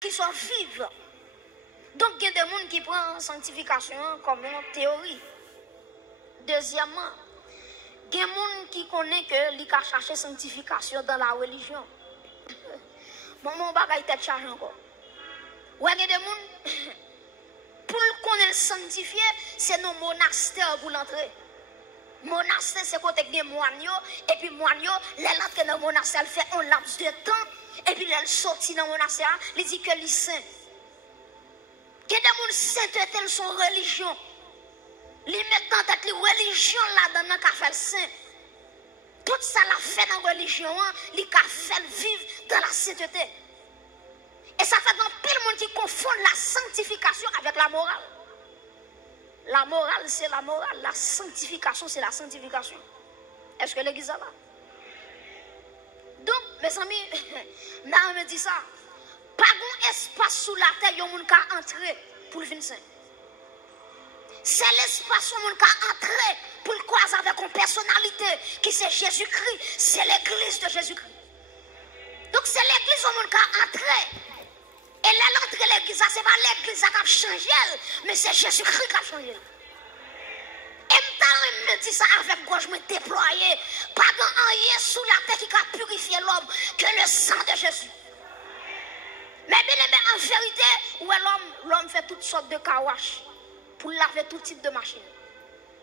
qui sont vivants. Donc, il y a des gens qui prennent la sanctification comme une théorie. Deuxièmement, il y a des gens qui connaissent que ils ont cherché la sanctification dans la religion. Mon bagage est chargé encore. Ouais, il y a des gens, pour connaître sanctifié, c'est nos monastères pour l'entrer. Monastère, c'est côté des moines, et puis moines, les l'entrée dans le monastère, elle fait un laps de temps, et puis elle sortit dans le monastère, elle dit que les saints. Il y a des gens sainteté son religion. Ils mettent en tête les religions là-dedans qui fait le saint. Tout ça l'a fait dans la religion, ils ont fait vivre dans la sainteté. Et ça fait dans pile monde qui confond la sanctification avec la morale. La morale, c'est la morale. La sanctification, c'est la sanctification. Est-ce que l'église va? Donc, mes amis, Nan me dit ça. Pas d'espace sous la terre, il y a un monde qui a entré pour le 25. C'est l'espace où on a entré pour le croiser avec une personnalité qui c'est Jésus-Christ. C'est l'église de Jésus-Christ. Donc c'est l'église où on a entré. Et là, l'entrée de l'église, ce n'est pas l'église qui a changé, mais c'est Jésus-Christ qui a changé. Et je me dis ça avec quoi je me déployais. Pas rien sous la terre qui a purifié l'homme que le sang de Jésus. Mais bien aimé, en vérité, où est l'homme fait toutes sortes de kawash pour laver tout type de machine.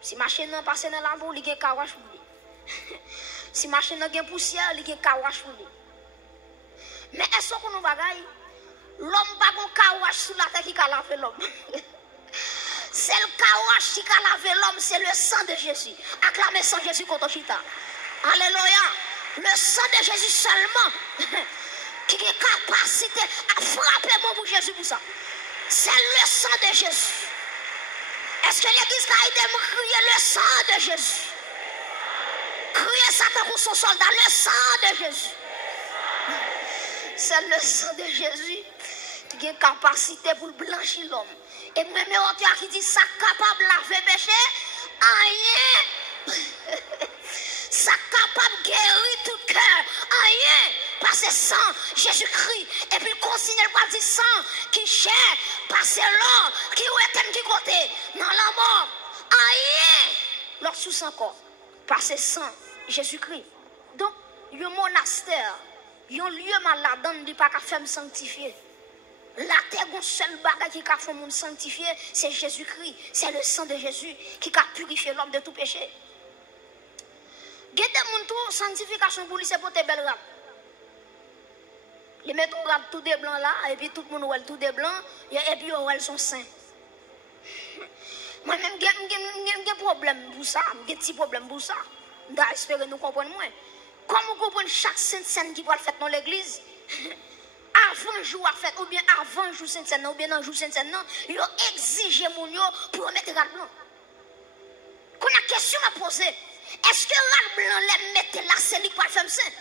Si machine n'a passé dans la boue, il y a kawash pour lui. Si machine n'a pas poussière, il y a kawash pour lui. Mais est-ce qu'on nous bagaille? L'homme n'a pas de kawash sous la terre qui a lavé l'homme. C'est le kawash qui a lavé l'homme, c'est le sang de Jésus. Acclamez sang Jésus contre Chita. Alléluia. Le sang de Jésus seulement qui a capacité à frapper mon pour Jésus pour ça. C'est le sang de Jésus. Est-ce que l'église a aidé à crier le sang de Jésus? Crier Satan pour son soldat, le sang de Jésus. C'est le sang de Jésus qui a capacité pour blanchir l'homme. Et même auteur qui dit ça capable de laver péché, rien. Ça capable de guérir tout cœur, rien. Par ce sang, Jésus-Christ. Et puis considère par ce sang qui cher, par ce l'or, qui est qui côté, dans la mort, rien. Leur sous encore, par ce sang, Jésus-Christ. Donc, il y a un monastère, il y a un lieu malade, il n'y a pas qu'à faire me sanctifier. La terre, le seul bagage qui a fait me sanctifier, c'est Jésus-Christ. C'est le sang de Jésus qui a purifié l'homme de tout péché. Gardez mon tour, sanctification pour lui, c'est pour tes belles rapes. Les mettre tout des blancs là, et puis tout le monde voit tout des blancs, et puis on voit son saint. Moi-même, j'ai un problème pour ça, j'ai un petit problème pour ça. J'espère que nous comprenons moins. Comment vous comprenez chaque sainte scène qui va le faire dans l'église? Avant le jour à fête, ou bien avant le jour sainte scène, ou bien dans le jour sainte scène, ils ont exigé mon yo pour mettre rat blanc. Qu'on a question à poser. Est-ce que rat blanc les mettre là, c'est lui qui va le faire saint?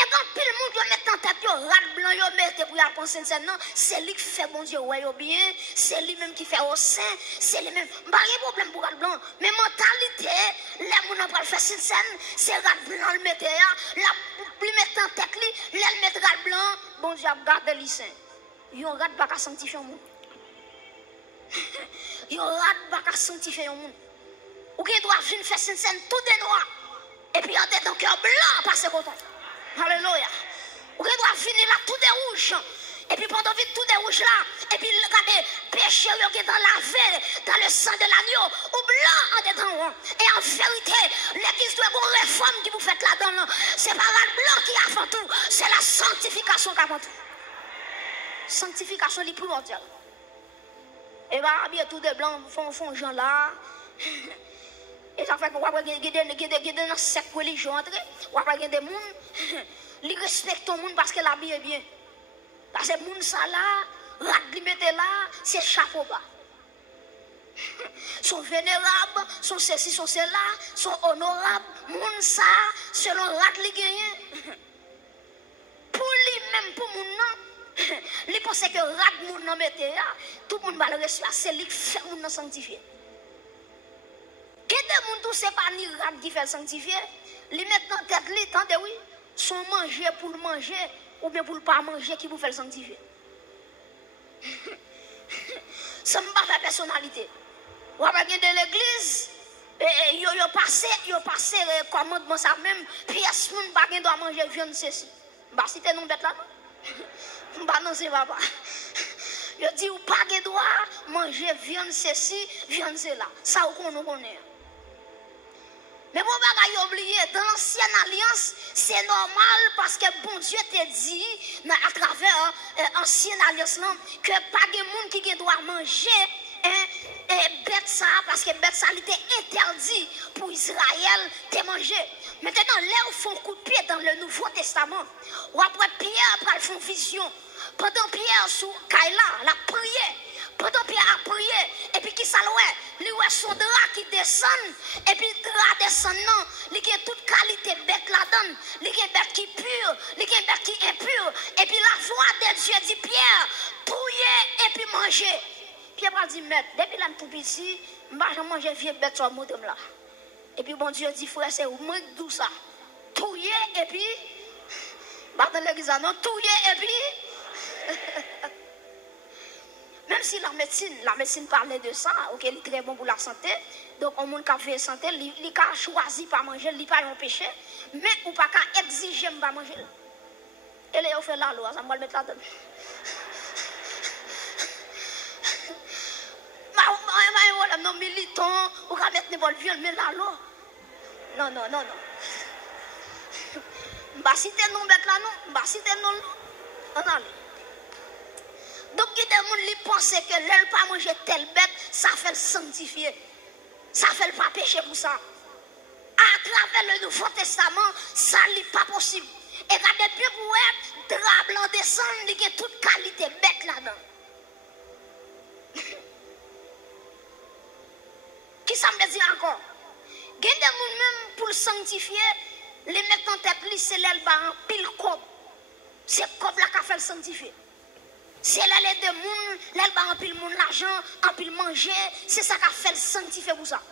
Et quand tout le monde doit mettre en tête, rat blanc, yo mette pour y aller penser ça, non, c'est lui qui fait bon Dieu, ouais, bien, c'est lui même qui fait au sein, c'est lui même. Pas de problème pour rat blanc, mais mentalité, les gens n'ont pas le fait cette scène, c'est rat blanc le mettre là, lui mettre en tête, lui mettre rat blanc, bon Dieu, garde les saints. Yon rat pas qu'à sanctifier un monde. Yon rat pas qu'à sanctifier un monde. Ou qui doit venir faire cette scène tout des noirs, et puis en tête un cœur blanc, passer content. Alléluia. Ou qui doit finir là tout des rouges. Et puis pendant vite tout des rouges là. Et puis regardez, péché qui est dans la veine, dans le sang de l'agneau, ou blanc en dedans. Et en vérité, l'église doit avoir une réforme qui vous faites là-dedans. C'est pas le blanc qui est avant tout. C'est la sanctification qui est avant tout. Sanctification est primordiale. Et bien tout des blancs font gens là. Et ça fait qu'on va regarder dans cette religion, on va regarder des gens, ils respectent le monde parce que la vie est bien. Parce que les gens sont là, les mettent là, c'est chapeau bas. Sont vénérables, sont ceci, sont cela, sont honorables. Les gens ça, selon rat les gagnent. Pour lui-même, pour les gens, ils pensent que rat les gens mettent là, tout le monde va le recevoir, c'est lui qui fait les gens sanctifier. Qu'est-ce que ce n'est pas ni rat qui fait sanctifier? Ils mettent dans tête, attendez, oui. Son manger pour le manger ou bien pour le pas manger qui vous fait le sanctifier. Ça me pas la personnalité. Ou après de l'église, yo passé commandement ça même, puis est-ce qu'on pas doit manger viande ceci. Bah si t'es non bête là non. Bah non c'est pas. Yo dit ou pas doit manger viande ceci, viande cela. Ça ou qu'on connaît. Mais bon bagay oublié, dans l'ancienne alliance, c'est normal parce que bon Dieu te dit à travers l'ancienne alliance que pas de monde qui doit manger bête ça parce que bête ça était interdit pour Israël de manger. Maintenant là où font coup de pied dans le Nouveau Testament, ou après Pierre après font vision. Pendant Pierre sous Kaila, la prière. Pendant Pierre a prié, et puis qui s'allouait, lui ouais son drap qui descend, et puis drap descend non, lui qui a toute qualité bête là-dedans, lui qui est bête qui pure, lui qui est bête qui impure, et puis la voix de Dieu dit Pierre, priez et puis mangez. Pierre va dire maître, depuis là tout petit, je vais manger vieux bête sur le là. Et puis bon Dieu dit frère c'est où moi tout ça, priez et puis, bah dans l'église non, priez et puis. Même si la médecine parlait de ça, ok, il est très bon pour la santé. Donc, on monde qui a fait santé, il a choisi pas manger, il pas un péché, mais ou pas qu'à exiger pas manger. Et là, on fait la loi, ça va le mettre là-dedans. Non, militant, ou va mettre n'importe viol, mais la loi. Non. Bah, si t'es non bête là, non. Bah, si t'es non, non. Donc, il y a des gens qui pensent que l'elle pas manger telle bête, ça fait le sanctifier. Ça fait le pas pécher pour ça. À travers le Nouveau Testament, ça n'est pas possible. Et quand depuis pour être drap blanc descend, il y a toute qualité bête là-dedans. Qui ça me dit encore? Il y a des gens même pour le sanctifier, les mettre en tête, c'est l'elle en pile cob. C'est cob là qui fait le sanctifier. C'est là les deux monde, l'elle en pile monde l'argent, en pile manger, c'est ça qui fait le sanctifier pour ça.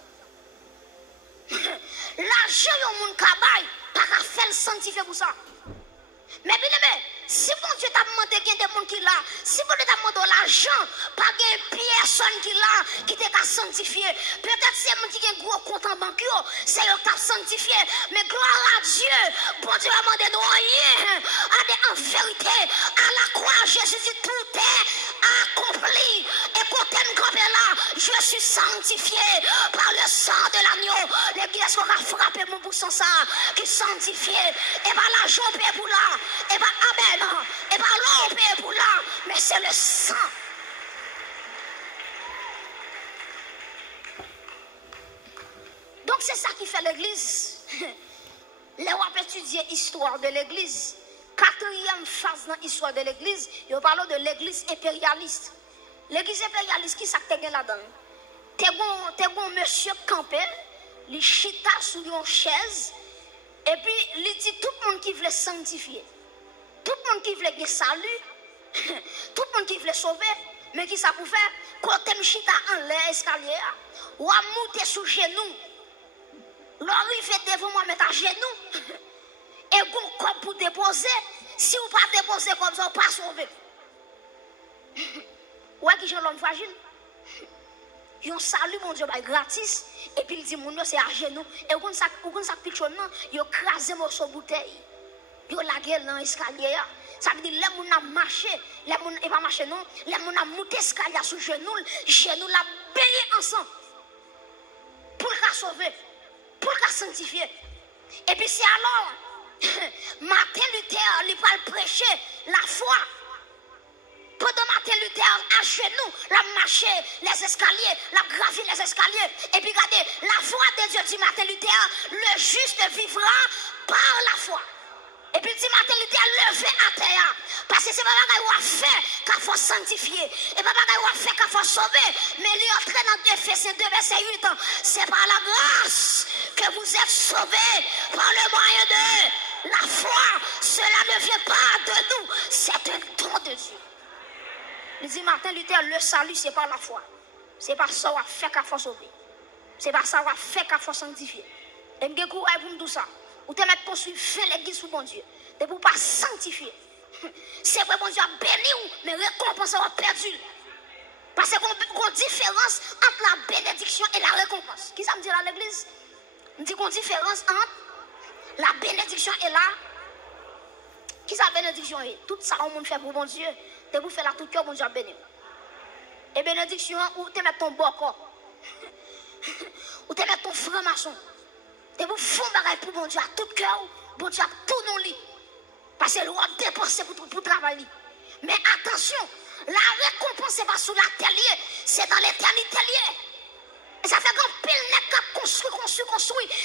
L'argent yon moun kabay, pas qu'à faire le sanctifier pour ça. Mais bien aimé, si bon Dieu t'a demandé qu'il y a des gens qui là, si bon Dieu t'a demandé l'argent, pas de personne qui là, qui t'a sanctifié. Peut-être c'est gens qui ont un gros compte en banque, c'est eux qui t'a sanctifié. Mais gloire à Dieu, bon Dieu a demandé de rien. En vérité, à la croix, Jésus dit tout est accompli. Et quand tu es là, je suis sanctifié par le sang de l'agneau. L'église qui a frappé mon bousson ça, qui est sanctifié. Et bien l'argent paye pour là. Et bien amen. Et bien l'eau paye pour là. Mais c'est le sang. Donc c'est ça qui fait l'église. Les on va étudier l'histoire de l'église. Quatrième phase dans l'histoire de l'église, nous parlons de l'église impérialiste. L'église impérialiste, qui ça te gagne là-dedans? T'es bon monsieur campé, il chita sur une chaise, et puis il dit tout le monde qui veut sanctifier, tout le monde qui veut gagner salut, tout le monde qui veut sauver, mais qui ça pour faire? Quand tu chita en l'air escalier, ou à monter sous genou, l'arrivée devant moi mettre à genoux, et bon comme pour déposer, si vous pas déposer comme ça, vous pas sauver. Ouais, qui j'ai l'homme fragile. Yon salue mon Dieu gratis et puis il dit mon Dieu c'est à genoux et on ça pichon non yo crasé morceau bouteille yo la gueule dans escalier ça veut dire les moun a marché les moun et pas marché non les moun a monté escalier sous genou la baigné ensemble pour la sauver pour la sanctifier et puis c'est alors Martin Luther il va prêcher la foi. Pendant Martin Luther à genoux, la marché les escaliers, la gravi les escaliers. Et puis regardez, la foi de Dieu dit Martin Luther, le juste vivra par la foi. Et puis dit Martin Luther, levé à terre. Parce que c'est pas ce qu'on a fait qu'il faut sanctifier. Et pas ce qu'on a fait qu'il faut sauver. Mais il est entré dans Ephésiens 2, verset 8. C'est par la grâce que vous êtes sauvés par le moyen de la foi. Cela ne vient pas de nous, c'est un don de Dieu. Il dit Martin Luther, le salut c'est par la foi. C'est par ça qu'on a fait qu'il faut sauver. C'est par ça qu'on a fait qu'il faut sanctifier. Et je courage pour tout ça. Ou te mettre construire fin l'église sous bon Dieu. de pour pas sanctifier. C'est vrai, bon Dieu a béni, mais récompense a perdu. Parce qu'on a une différence entre la bénédiction et la récompense. Qui ça me dit là l'église? On dit qu'on a une différence entre la bénédiction et la... Qui ça bénédiction est? Tout ça on fait pour bon Dieu. De vous faire la tout cœur, bon Dieu a béni. Et bénédiction, ou te mettre ton bon corps. Ou te mettre ton franc-maçon. De vous faire bagaille pour bon Dieu à tout cœur, bon Dieu a tout non lit. Parce que l'on dépenser pour travailler. Mais attention, la récompense c'est pas sous la terre, c'est dans l'éternité liée. Et ça fait qu'un pile n'est qu'à construit.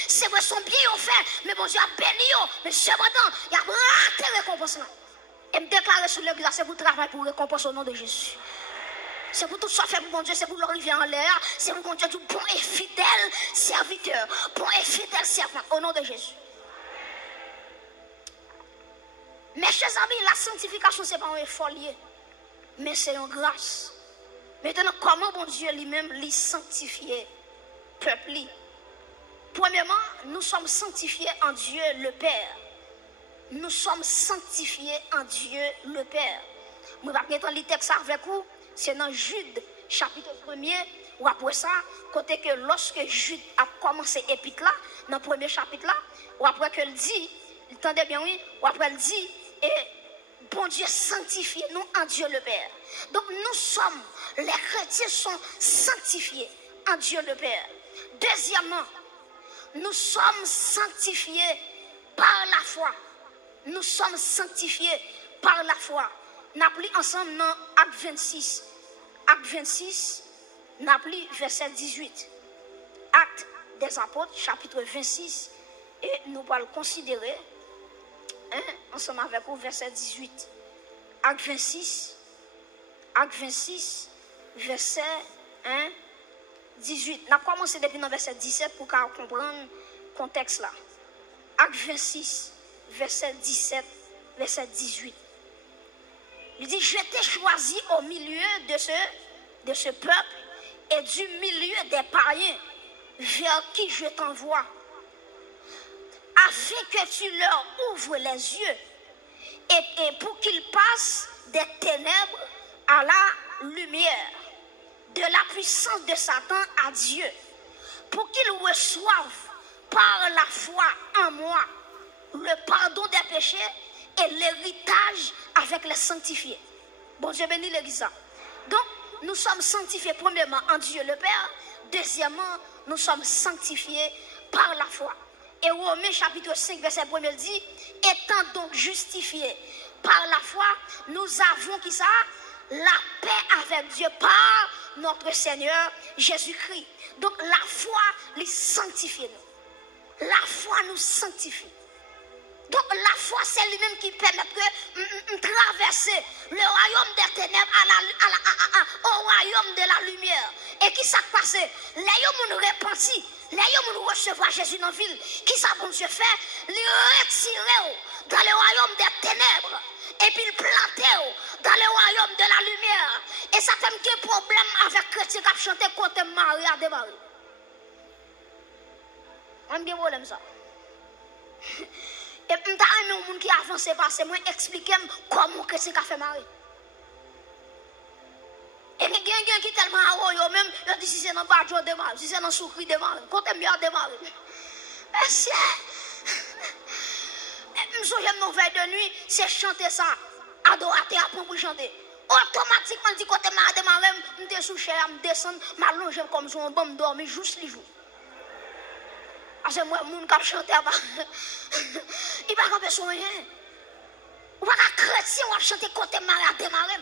C'est vrai, son bien au fait, mais bon Dieu a béni. Mais cependant, il y a raté récompense là. Et me déclarer sur l'église, c'est pour travailler pour récompense au nom de Jésus. C'est pour tout ça fait pour mon Dieu, c'est pour l'enlever en l'air, c'est pour mon Dieu du bon et fidèle serviteur, bon et fidèle servant, au nom de Jésus. Mes chers amis, la sanctification, ce n'est pas un effort lié, mais c'est une grâce. Maintenant, comment bon Dieu lui-même lui sanctifier peuple? Premièrement, nous sommes sanctifiés en Dieu le Père. Nous sommes sanctifiés en Dieu le Père. Je vais vous lire le texte avec vous. C'est dans Jude, chapitre 1er, ou après ça, côté que lorsque Jude a commencé l'épître là, dans le premier chapitre là, ou après qu'elle dit, entendez bien oui, ou après elle dit, et bon Dieu sanctifie nous en Dieu le Père. Donc nous sommes, les chrétiens sont sanctifiés en Dieu le Père. Deuxièmement, nous sommes sanctifiés par la foi. Nous sommes sanctifiés par la foi. Nous avons ensemble dans Acte 26. Acte 26, nous avons verset 18. Acte des apôtres, chapitre 26. Et nous allons considérer, ensemble avec vous, verset 18. Acte 26, verset 18. Nous avons commencé depuis le verset 17 pour comprendre le contexte là. Acte 26, verset 17, verset 18. Il dit, je t'ai choisi au milieu de ce peuple et du milieu des païens vers qui je t'envoie, afin que tu leur ouvres les yeux et pour qu'ils passent des ténèbres à la lumière, de la puissance de Satan à Dieu, pour qu'ils reçoivent par la foi en moi le pardon des péchés et l'héritage avec les sanctifiés. Bon Dieu bénit l'église. Donc, nous sommes sanctifiés premièrement en Dieu le Père. Deuxièmement, nous sommes sanctifiés par la foi. Et Romains chapitre 5, verset 1 dit, étant donc justifiés par la foi, nous avons qui ça? La paix avec Dieu par notre Seigneur Jésus-Christ. Donc, la foi les sanctifie nous. La foi nous sanctifie. Donc la foi, c'est lui-même qui permet de traverser le royaume des ténèbres au royaume de la lumière. Et qui s'est passé? Les gens repentis, les gens recevoir Jésus dans la ville. Qui ça bon Dieu fait? Les retirer dans le royaume des ténèbres. Et puis le planter dans le royaume de la lumière. Et ça fait un problème avec les chrétiens qui chantent côté Marie à démarrer. On a bien problème ça. Et je suis un monde qui avance parce que moi expliquer comment que c'est qu'a fait marrer. Et les gens qui tellement haut même ils disent si c'est dans badjo démarrer, si c'est dans soukri démarrer, côté bien démarrer. Mais c'est je j'aime nos veilles de nuit, c'est chanter ça, adorateur pour chanter. Automatiquement dit côté m'a démarrer, me sous cher, me descendre, m'allonger comme si on bombe dormir juste les jours. Parce que moi, les gens qui chantent, ils ne peuvent pas faire rien. Ou pas chrétien, on va chanter côté Marie à démarrer.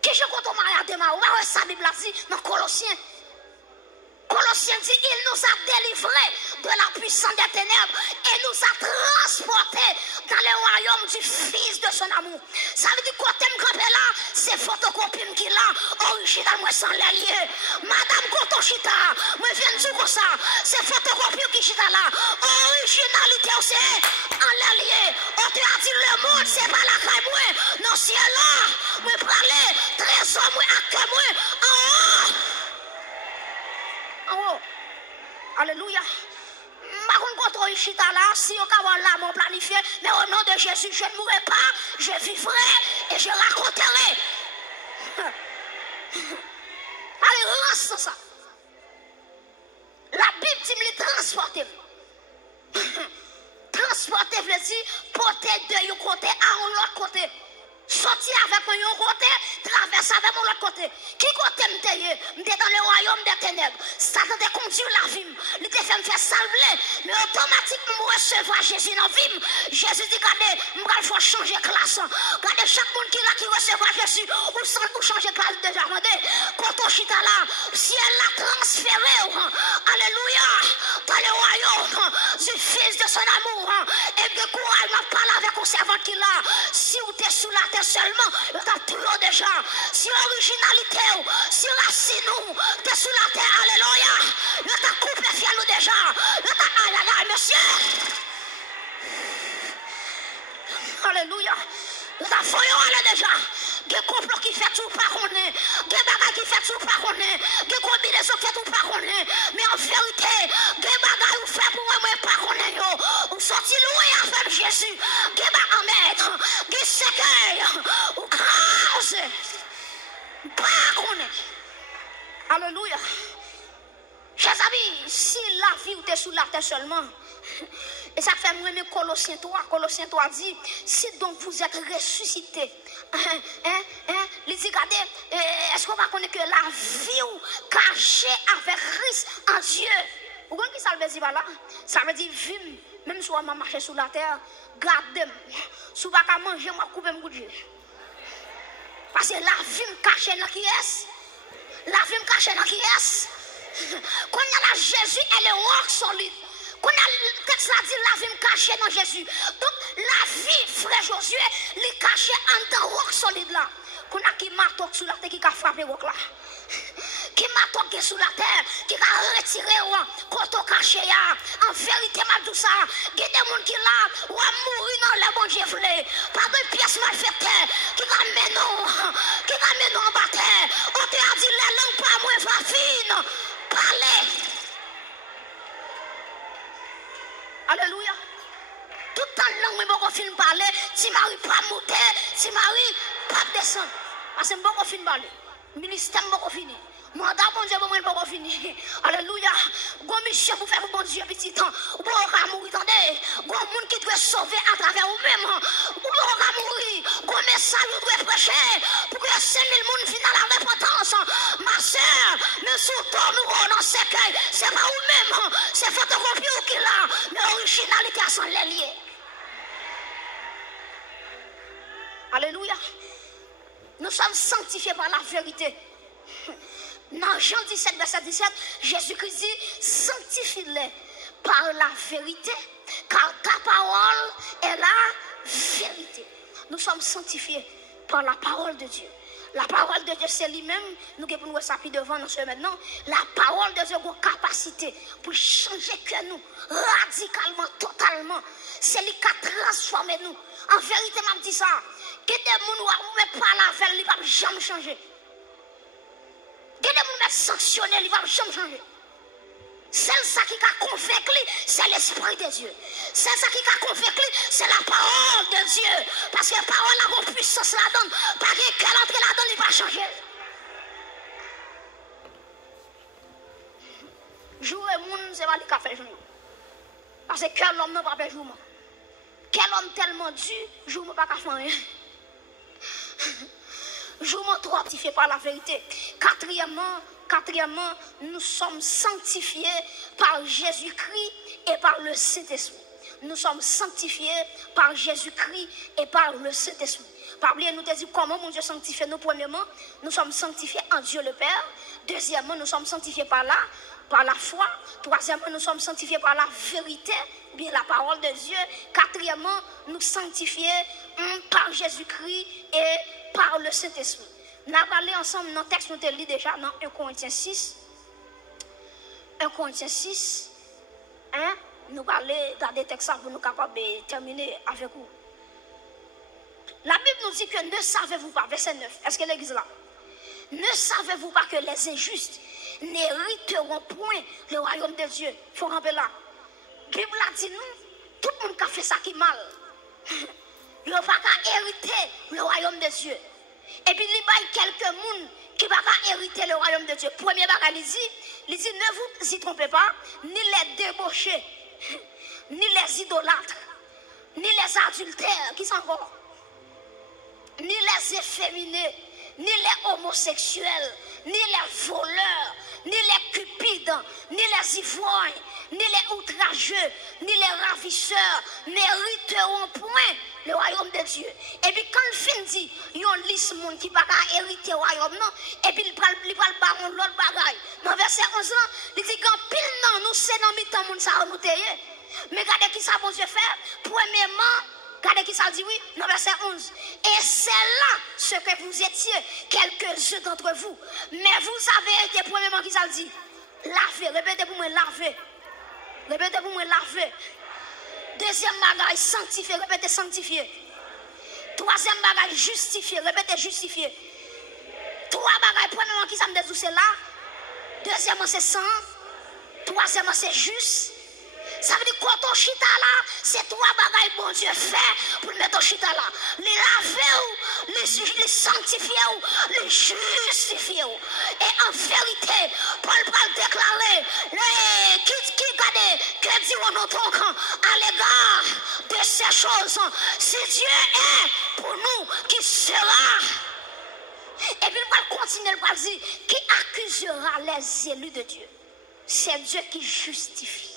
Qui je compte Marie à démarrer? On va voir sa Bible dit dans Colossiens. Colossiens dit, il nous a délivrés de la puissance des ténèbres et nous a transportés dans le royaume du Fils de son amour. Ça veut dire que thème campé là, c'est photocopie qui là, original moi sans l'allié. Madame Kotoshita, moi viens dire comme ça, c'est photocopie qui chita là, originalité aussi, en l'allié. On te a dit le monde, c'est pas la caille moi, non c'est là, moi parler, trésor moi à que moi, en haut. Oh, alléluia. Je ne Moïse chita là, si on a là mon planifié, mais au nom de Jésus, je ne mourrai pas, je vivrai et je raconterai. Allez, lance ça. La Bible dit me transporter. Transporter veut dire porter de un côté à l'autre côté. Sortir avec moi un côté, traverser avec mon l'autre côté. Qui côté m'était dans le royaume des ténèbres. Satan te conduit la vie. Il te fait me faire salver. Mais automatiquement, je recevoir Jésus dans la vie. Jésus dit, regardez, il faut changer de classe. Regardez chaque monde qui est là qui recevoir Jésus. Ou sans pour changer de classe déjà. Quand on chita là, si elle l'a transféré, alléluia, dans le royaume du Fils de son amour. Et que courage m'a parlé avec un servant qui là. Si vous êtes sous la terre seulement, il y a trop déjà. Si l'originalité, si racine, tu es sous la terre, alléluia. Il y a coupé fiel déjà. Il y a aïe aïe aïe, monsieur. Alléluia. Il y a foyon déjà. Des complots qui fait tout pas qu'on est. Des bagages qui fait tout pas qu'on est. Des combinaisons qui fait tout pas qu'on est. Mais en vérité, des bagages qui fait pour moi pas qu'on est. Ou sorti loin à faire Jésus. Des bagages en maître. Des séquelles. Ou grâce. Pas qu'on est. Alléluia. Chers amis, si la vie ou t'es sous la terre seulement. Et ça fait moi mes Colossiens 3 dit, si donc vous êtes ressuscités, il dit, regardez, est-ce qu'on va connaître que la vie cachée avec Christ en Dieu? Vous comprenez ce que ça veut dire là? Ça veut dire, vivre, même si on va marcher sur la terre, gardez-moi. Si on va manger, on va couper mon goût. Parce que la vie cachée dans qui est? La vie cachée dans qui est? Quand il y a la Jésus, elle est rock solide. Quand le texte a dit la vie cachée dans Jésus. Donc la vie, frère Josué, est cachée en dans rock solide là. Quand on a qui m'a toqué sur la terre, qui a frappé rock là. Qui m'a toqué sur la terre, qui a retiré quand on caché là. En vérité, m'a dit ça. Il y a des gens qui là, ou a mourir dans le bon Dieu voulait. Pas de pièce mal faite, qui amène en bataille. On te a dit la langue pas moins fine. Parlez. Alléluia. Tout le temps, langue, je ne peux pas parler. Si Marie pas monter, si Marie pas descendre. Parce que je ne peux pas parler. Le ministère ne peut pas finir. Mandat, bon Dieu, je ne peux pas finir. Alléluia. Gon mission pour faire bon Dieu, petit temps. Ou pour mourir, attendez. Gon monde qui doit sauver à travers vous-même. Ou pour mourir. Gon message, vous devez prêcher. Pour que 5000 personnes viennent à la repentance. Ma soeur, mais surtout, nous dans ce cercueil. C'est pas vous-même. C'est photocopie ou qui là. Mais l'originalité à son lié. Alléluia. Nous sommes sanctifiés par la vérité. Dans Jean 17, verset 17, Jésus-Christ dit, sanctifie-les par la vérité, car ta parole est la vérité. Nous sommes sanctifiés par la parole de Dieu. La parole de Dieu, c'est lui-même. Nous qui nous ça devant nous maintenant. La parole de Dieu a une capacité pour changer que nous, radicalement, totalement. C'est lui qui a transformé nous. En vérité, je me dis ça. Que des gens ne pas la faire, il ne va jamais changer. Que des gens ne sanctionner, il ne va jamais changer. C'est ça qui a convaincu, c'est l'Esprit de Dieu. C'est ça qui a convaincu, c'est la parole de Dieu. Parce que la parole a une puissance là-dedans. Parce que quelle entrée là-dedans, il va changer. Jour et monde, c'est pas le café jour. Parce que quel homme n'a pas fait jour. Quel homme tellement dur, jour n'a pas fait rien. Jour trop sanctifié par la vérité. Quatrièmement, nous sommes sanctifiés par Jésus-Christ et par le Saint-Esprit. Nous sommes sanctifiés par Jésus-Christ et par le Saint-Esprit. Par oublier, nous te dit comment mon Dieu sanctifie nous. Premièrement, nous sommes sanctifiés en Dieu le Père. Deuxièmement, nous sommes sanctifiés par la foi. Troisièmement, nous sommes sanctifiés par la vérité, bien la parole de Dieu. Quatrièmement, nous sanctifiés par Jésus-Christ et par le Saint-Esprit. Nous allons parler ensemble dans le texte que nous avons lu déjà dans 1 Corinthiens 6. 1 Corinthiens 6. Nous allons regarder le texte pour nous capables de terminer avec vous. La Bible nous dit que ne savez-vous pas, verset 9, est-ce que l'église là? Ne savez-vous pas que les injustes n'hériteront point le royaume de Dieu? Il faut ramper là. Bible a dit nous, tout le monde qui a fait ça qui mal. Il ne va pas hériter le royaume de Dieu. Et puis il y a quelques personnes qui ne vont pas hériter le royaume de Dieu. Premier bagage, il dit ne vous y trompez pas, ni les débauchés, ni les idolâtres, ni les adultères qui sont encore, ni les efféminés, ni les homosexuels, ni les voleurs, ni les cupides, ni les ivrognes, ni les outrageux, ni les ravisseurs n'hériteront point le royaume de Dieu. Et puis quand il finit dit, il y a une liste de monde qui ne va pas hériter le royaume, non, et puis il parle par l'autre bagaille. Dans verset 11 là, il dit quand pile non, nous c'est dans le temps monde ça nous tailler. Mais regardez qui ça bon Dieu faire. Premièrement, regardez qui ça dit oui, dans verset 11. Et c'est là ce que vous étiez, quelques-uns d'entre vous. Mais vous avez été, premièrement, qui ça dit? Lavé. Répétez pour moi, lavé. Répétez pour moi, lavé. Deuxième bagage, sanctifié. Répétez, sanctifié. Troisième bagage, justifié. Répétez, justifié. Trois bagages, premièrement, qui ça me dit, c'est là. Deuxièmement, c'est sang. Troisièmement, c'est juste. Ça veut dire que ton chita là, c'est trois bagailles bon Dieu fait pour mettre ton chita là. Les laver, les sanctifier, les justifier. Et en vérité, Paul va déclarer, qui garde, que dit ton camp à l'égard de ces choses. Si Dieu est pour nous, qui sera? Et puis il va continuer, il va dire, qui accusera les élus de Dieu? C'est Dieu qui justifie.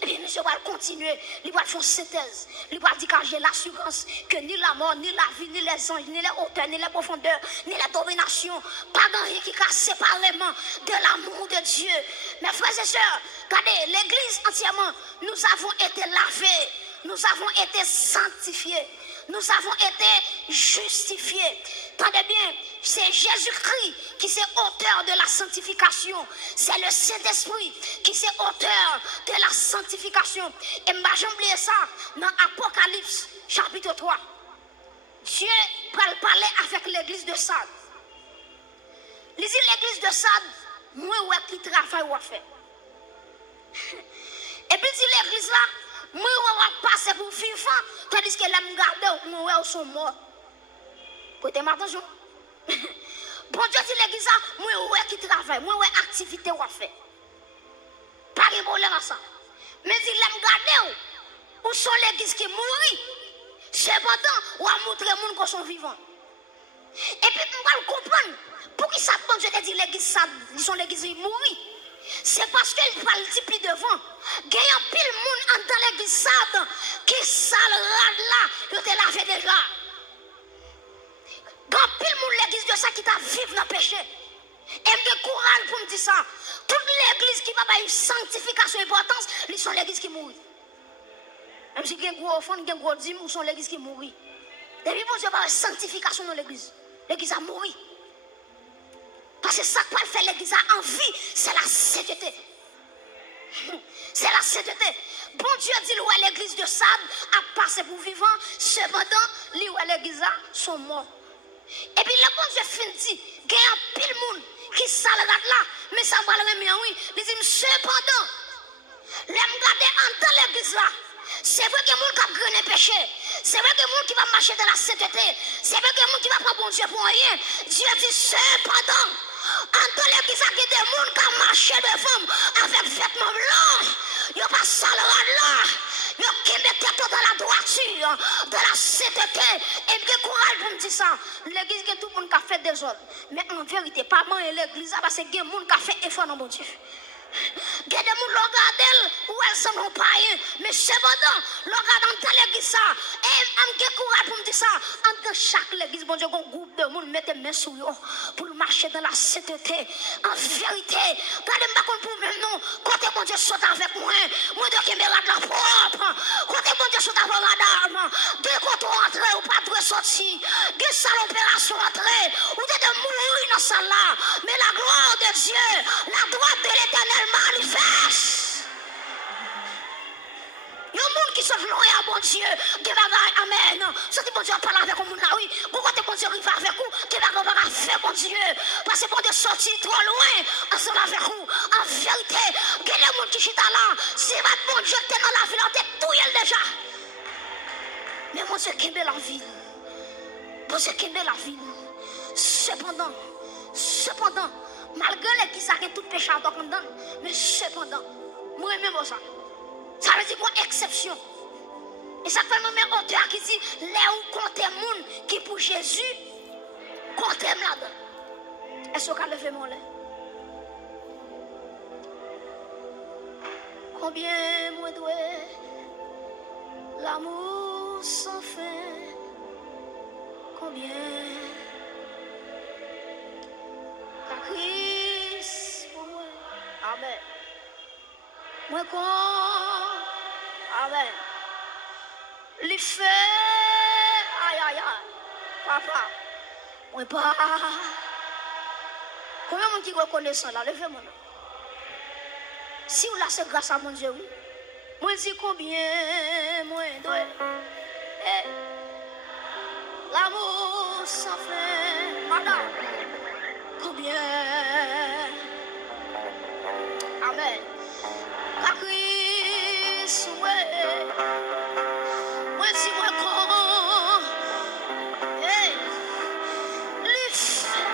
Et monsieur va continuer, il va faire synthèse, il va dire car j'ai l'assurance que ni la mort, ni la vie, ni les anges, ni les hauteurs, ni les profondeurs, ni la domination, pas rien qui casse séparément de l'amour de Dieu. Mes frères et sœurs, regardez, l'église entièrement, nous avons été lavés, nous avons été sanctifiés, nous avons été justifiés. Attendez bien, c'est Jésus-Christ qui est auteur de la sanctification. C'est le Saint-Esprit qui est auteur de la sanctification. Et je vais oublier ça dans Apocalypse chapitre 3. Dieu va parler avec l'église de Sade. Il dit l'église de Sade, moi qui travaille ou fait. Et puis dit l'église là, moi on va passer pour vivant, tandis que les garder moi sont morts. Prêtez attention. Bon Dieu dit l'église là, moi qui travaille, moi activité ou fait. Pas de problème à ça. Mais dit les garder où sont l'église qui mourit. Cependant, on va montrer les gens qui sont vivants. Et puis on va comprendre pour qui ça bon Dieu te dit l'église ça, ils sont l'église qui mourit. C'est parce qu'il parle plus devant. Il y a pile de monde dans l'église Sade qui salade là, il te lavé déjà. Il y a pile de monde l'église de ça qui t'a vivre dans le péché. Et me courage pour me dire ça. Toute l'église qui va avoir une sanctification importance, ils sont l'église qui mourit. Même si il y a un gros offrande, il y a un gros dîme, ils sont l'église qui mourit. Depuis bon Dieu va avoir une sanctification dans l'église. L'église a mouru. Parce que ça quoi fait l'église a envie, c'est la sainteté. C'est la sainteté. Bon Dieu dit où l'église de Sade a passé pour vivant, cependant, où l'église a sont morts. Et puis le bon Dieu fin dit, il y a un pile monde qui salade là, mais ça va le remettre oui. Il dit cependant, les regarder en dans l'église là. C'est vrai que les gens qui ont gagné péché. C'est vrai que les gens qui vont marcher dans la sainteté. C'est vrai que les gens qui vont prendre bon Dieu pour rien. Dieu dit cependant, entre l'église qui des gens qui ont marché devant avec vêtements blancs, ils ne passent pas là. Ils mettent dans la droiture, de la sainteté. Et bien courage pour me dire ça. L'église qui tout le monde qui a fait des ordres. Mais en vérité, pas moi et l'église parce que les gens qui ont fait effort dans mon Dieu. Il y a des gens qui regardent où elles sont païens. Mais cependant, regardent dans l'église ça. Et j'ai courage pour me dire ça. Entre chaque église, bon Dieu, un groupe de monde mette mes sous pour marcher dans la sainteté. En vérité, regardez-moi pour même non. Côté bon Dieu saute avec moi. Moi de qui me rate la propre. Côté bon Dieu saute avec madame. Dès qu'on rentre ou pas de sortir. Dès ça l'opération entrer. Ou de mourir dans ça là. Mais la gloire de Dieu, la droite de l'Éternel manifeste. Il y a des gens qui sont loin à bon Dieu. Amen. Si bon Dieu parle avec vous, oui. Pourquoi bon Dieu arrive avec vous? Qui va faire mon Dieu. Parce que bon Dieu sorti trop loin ensemble avec vous. En vérité, quel est le monde qui chita là? Si votre bon Dieu était dans la ville, on était tout déjà. Mais mon Dieu, qui est la ville. Mon Dieu, qui est la ville. Cependant, malgré les qui savent tout péché à toi, mais cependant, moi-même ça. Ça veut dire une exception. Et ça fait même auteur qui dit, là où compte monde qui pour Jésus, compte là-dedans. Est-ce qu'on a levé mon lait? Combien moi dois l'amour sans fin? Combien la Christ pour moi? Amen. Moi quand amen. Les faits, aïe aïe aïe, papa, moi pas. Combien de gens qui reconnaissent ça là, levez-moi. Si vous là c'est grâce à mon Dieu, oui. Moi dis combien, moi dois. L'amour sans fin, madame. Combien? Amen. La Christ, ouais. Moi si moi quand, les faits,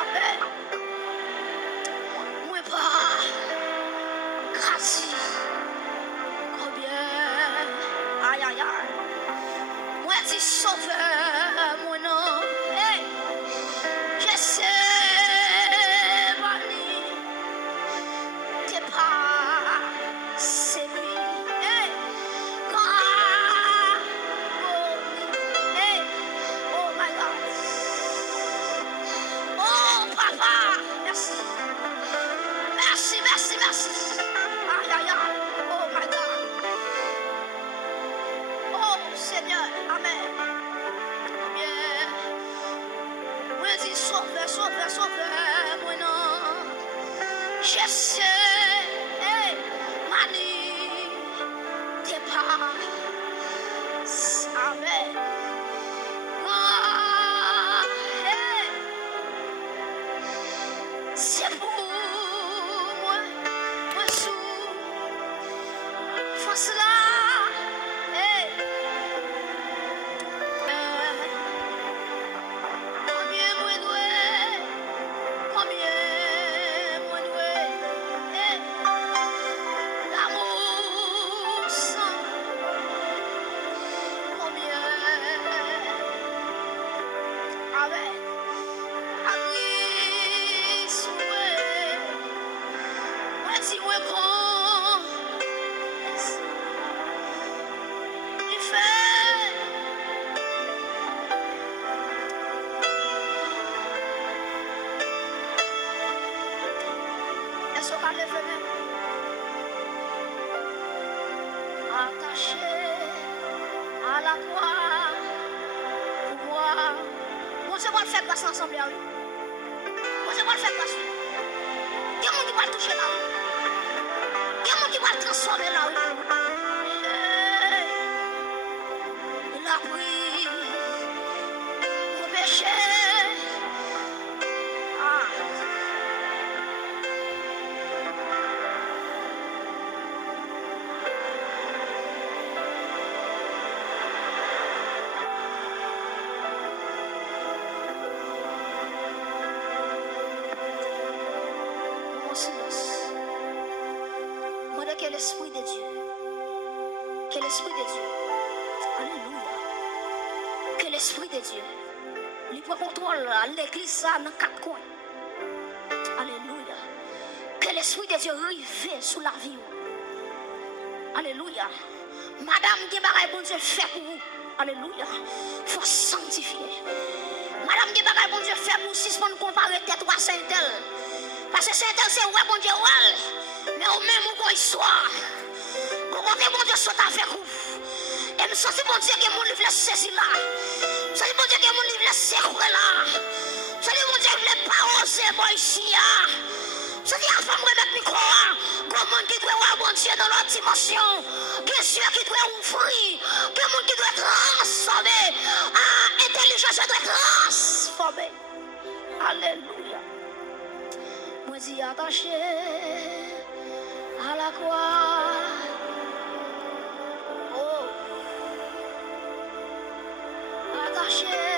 amen. Moi pas, grâce. Combien? Aïe aïe aïe. Moi dis sauveur, mon nom. Je sais, Mani, t'es pas, c'est lui. Oh my God. Oh papa, merci. Merci, merci, merci. Aïe, aïe, aïe. Oh my God. Oh Seigneur, amen. Bien. Moi dis sauveur, sauveur, sauveur, moi non. Je sais, Mani, t'es pas. Amen. Ah, c'est pour moi, moi sous face là. Combien moi doué, combien moi doué, l'amour sans combien. Amen. Amen. Souhait. Moi si moi grand. Il fait. Est-ce qu'on va lever même? Attaché à la croix. Pour moi. Bon, c'est quoi le faire grâce ensemble là, oui? Bon, c'est quoi le faire grâce? Il y a des gens qui vont le toucher là, oui? Il y a des gens qui vont le transformer là, oui? Il a pris mon péché. Ah. Mon silence. Moi, de quel esprit de Dieu? Quel esprit de Dieu? Alléluia. Que l'esprit de Dieu, il prend contrôle à l'église ça dans 4 coins. Alléluia. Que l'esprit de Dieu arrive sous la vie. Alléluia. Madame Guébara, bon Dieu, fait pour vous. Alléluia. Il faut sanctifier. Madame Guébara, bon Dieu, fait pour vous. Si on compare tête à Saint-Tel. Parce que Saint-Tel, c'est ouais, bon Dieu, ouais. Mais au même moment, histoire. Vous comptez, bon Dieu, soit avec vous. Et je sens bon Dieu que mon livre est saisi là. Je sens bon Dieu que mon livre est secoué là. Je sens bon Dieu que je ne pas oser moi ici. Je dis à la femme remettre le micro. Comment qui doit voir bon Dieu dans l'autre dimension. Que Dieu qui doit ouvrir. Que le monde qui doit transformer. Ah, intelligence doit transformer. Alléluia. Moi dis attaché à la croix. Oh. Attaché.